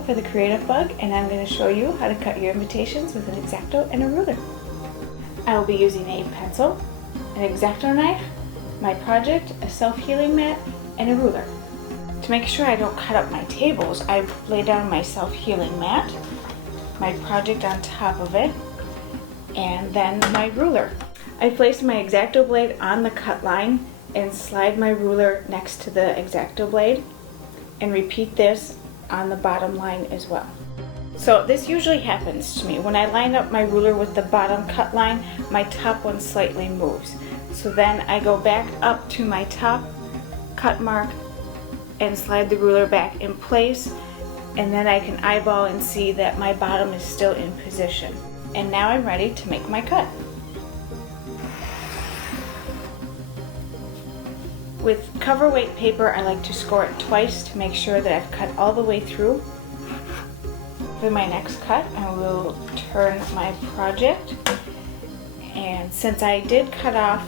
Heagle for the Creative Bug, and I'm going to show you how to cut your invitations with an Xacto and a ruler. I will be using a pencil, an Xacto knife, my project, a self-healing mat, and a ruler. To make sure I don't cut up my tables, I've laid down my self-healing mat, my project on top of it, and then my ruler. I placed my Xacto blade on the cut line and slide my ruler next to the Xacto blade, and repeat this on the bottom line as well. So this usually happens to me. When I line up my ruler with the bottom cut line, my top one slightly moves. So then I go back up to my top cut mark and slide the ruler back in place, and then I can eyeball and see that my bottom is still in position. And now I'm ready to make my cut. With cover weight paper, I like to score it twice to make sure that I've cut all the way through. For my next cut, I will turn my project, and since I did cut off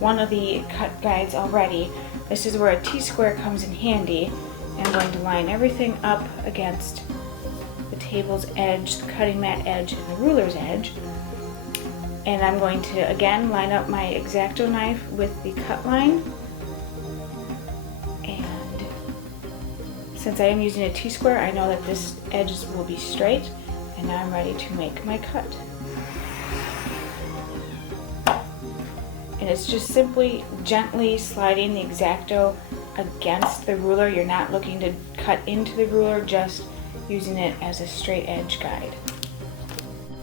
one of the cut guides already, this is where a T-square comes in handy. I'm going to line everything up against the table's edge, the cutting mat edge, and the ruler's edge. And I'm going to again line up my Xacto knife with the cut line. And since I am using a T-square, I know that this edge will be straight, and now I'm ready to make my cut. And it's just simply gently sliding the Xacto against the ruler. You're not looking to cut into the ruler, just using it as a straight edge guide.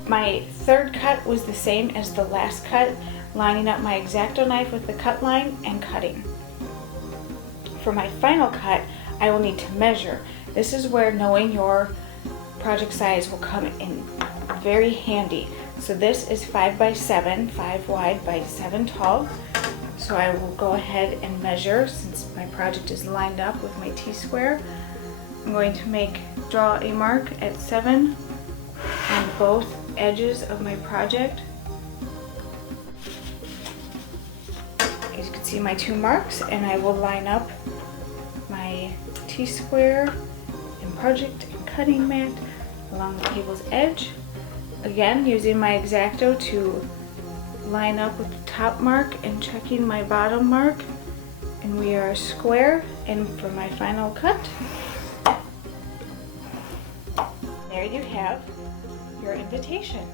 My third cut was the same as the last cut, lining up my Xacto knife with the cut line and cutting. For my final cut, I will need to measure. This is where knowing your project size will come in very handy. So this is 5 by 7, 5 wide by 7 tall. So I will go ahead and measure since my project is lined up with my T-square. I'm going to draw a mark at 7 on both edges of my project. As you can see, my 2 marks, and I will line up my T-square and project and cutting mat along the table's edge. Again, using my Xacto to line up with the top mark and checking my bottom mark, and we are square. And for my final cut, there you have your invitation.